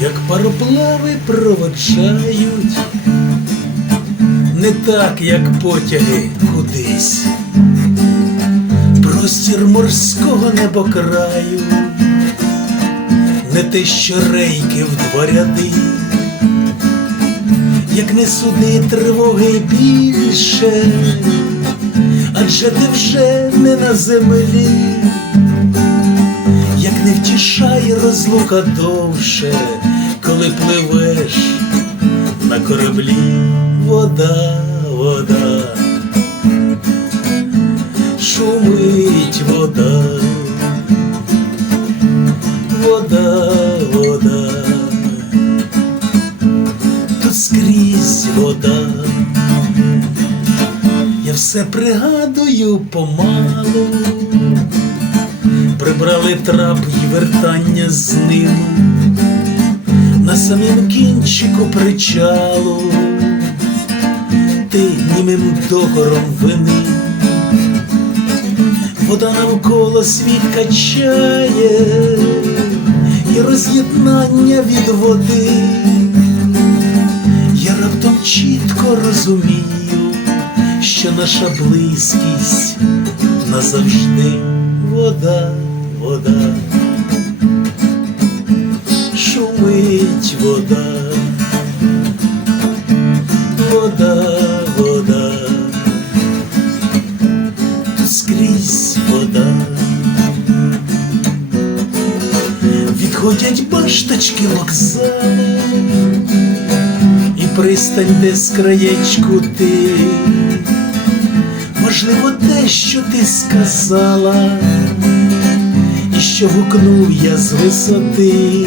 як пароплави проводжають, не так, як потяги кудись, простір морського небокраю, не те, що рейки в два ряди. Як не суди тривоги більше адже ти вже не на землі. Як не втішає розлука довше, коли пливеш на кораблі. Вода, вода, шумить вода, вода, вода, тут скрізь вода. Я все пригадую помалу. Прибрали трап і вертання з ним. На самім кінчику причалу, ти німим докором вини, вода навколо світ качає, і роз'єднання від води. Я раптом чітко розумію, що наша близькість назавжди вода, вода, шумить вода, вода, вода, скрізь вода. Відходять башточки вокзалу і пристань, де краєчку ти. Можливо, те, що ти сказала, і що гукнув я з висоти,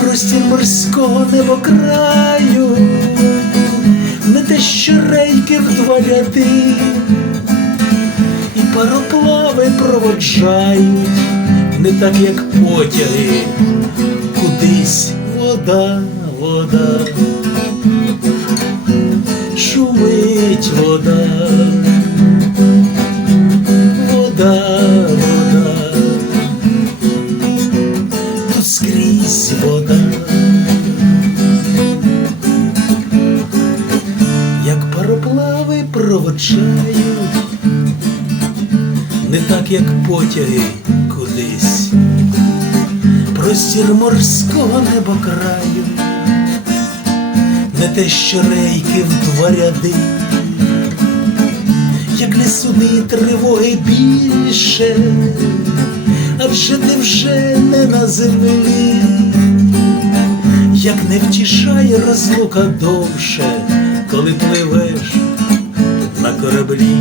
простір морського небокраю, не те, що рейки в ряди, і пароплави проводжають, не так, як потяги, кудись вода, вода шумить вода, вода, вода, тут скрізь вода, як пароплави проводжають, не так, як потяги кудись, простір морського небокраю не те, що рейки в два ряди, як не суди тривоги більше, адже ти вже не на землі, як не втішає розлука довше, коли пливеш на кораблі.